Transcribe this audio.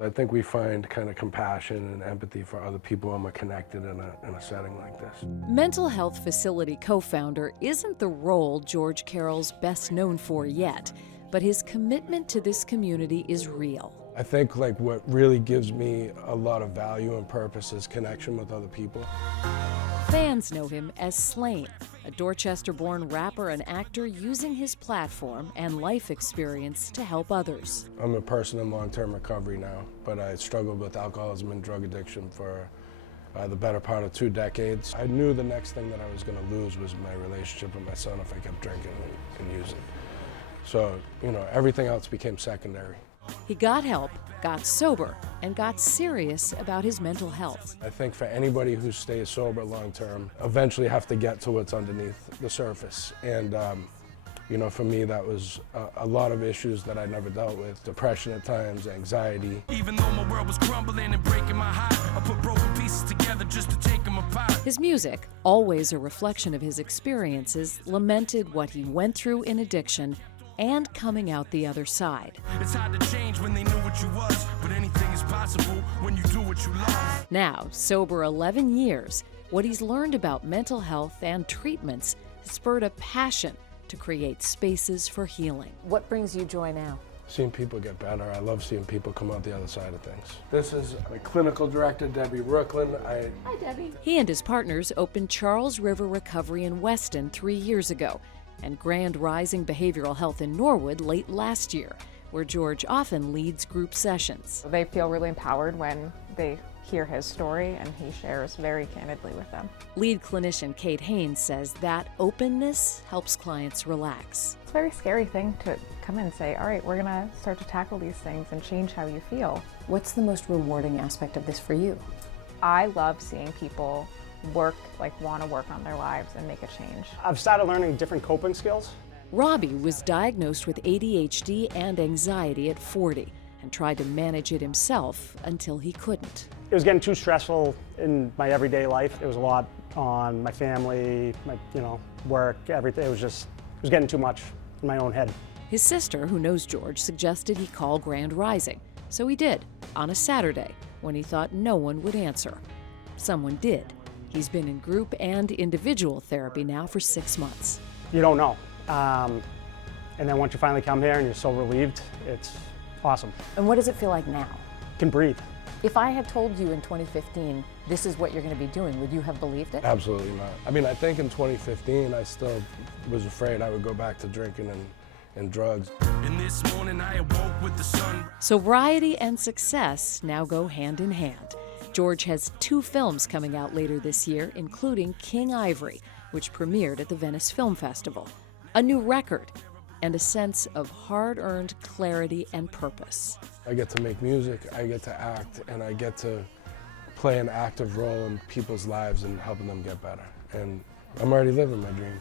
I think we find kind of compassion and empathy for other people when we're connected in a setting like this. Mental health facility co-founder isn't the role George Carroll's best known for yet, but his commitment to this community is real. I think like what really gives me a lot of value and purpose is connection with other people. Fans know him as Slaine, a Dorchester-born rapper and actor using his platform and life experience to help others. I'm a person in long-term recovery now, but I struggled with alcoholism and drug addiction for the better part of 2 decades. I knew the next thing that I was going to lose was my relationship with my son if I kept drinking and using. So, you know, everything else became secondary. He got help, got sober, and got serious about his mental health. I think for anybody who stays sober long term, eventually have to get to what's underneath the surface. And, you know, for me, that was a lot of issues that I never dealt with. Depression at times, anxiety. Even though my world was crumbling and breaking my heart, I put broken pieces together just to take them apart. His music, always a reflection of his experiences, lamented what he went through in addiction and coming out the other side. It's hard to change when they knew what you was, but anything is possible when you do what you love. Now, sober 11 years, what he's learned about mental health and treatments has spurred a passion to create spaces for healing. What brings you joy now? Seeing people get better. I love seeing people come out the other side of things. This is my clinical director, Debbie Brooklyn. Hi, Debbie. He and his partners opened Charles River Recovery in Weston 3 years ago, and Grand Rising Behavioral Health in Norwood late last year, where George often leads group sessions. They feel really empowered when they hear his story, and he shares very candidly with them. Lead clinician Kate Haynes says that openness helps clients relax. It's a very scary thing to come in and say, all right, we're gonna start to tackle these things and change how you feel. What's the most rewarding aspect of this for you? I love seeing people want to work on their lives and make a change. I've started learning different coping skills. Robbie was diagnosed with ADHD and anxiety at 40 and tried to manage it himself until he couldn't. It was getting too stressful in my everyday life. It was a lot on my family, my work, everything. It was getting too much in my own head. His sister, who knows George, suggested he call Grand Rising. So he did, on a Saturday, when he thought no one would answer. Someone did. He's been in group and individual therapy now for 6 months. You don't know. And then once you finally come here and you're so relieved, it's awesome. And what does it feel like now? You can breathe. If I had told you in 2015, this is what you're going to be doing, would you have believed it? Absolutely not. I mean, I think in 2015, I still was afraid I would go back to drinking and drugs. And this morning I awoke with the sun. Sobriety and success now go hand in hand. George has 2 films coming out later this year, including King Ivory, which premiered at the Venice Film Festival, a new record, and a sense of hard-earned clarity and purpose. I get to make music, I get to act, and I get to play an active role in people's lives and helping them get better. And I'm already living my dream.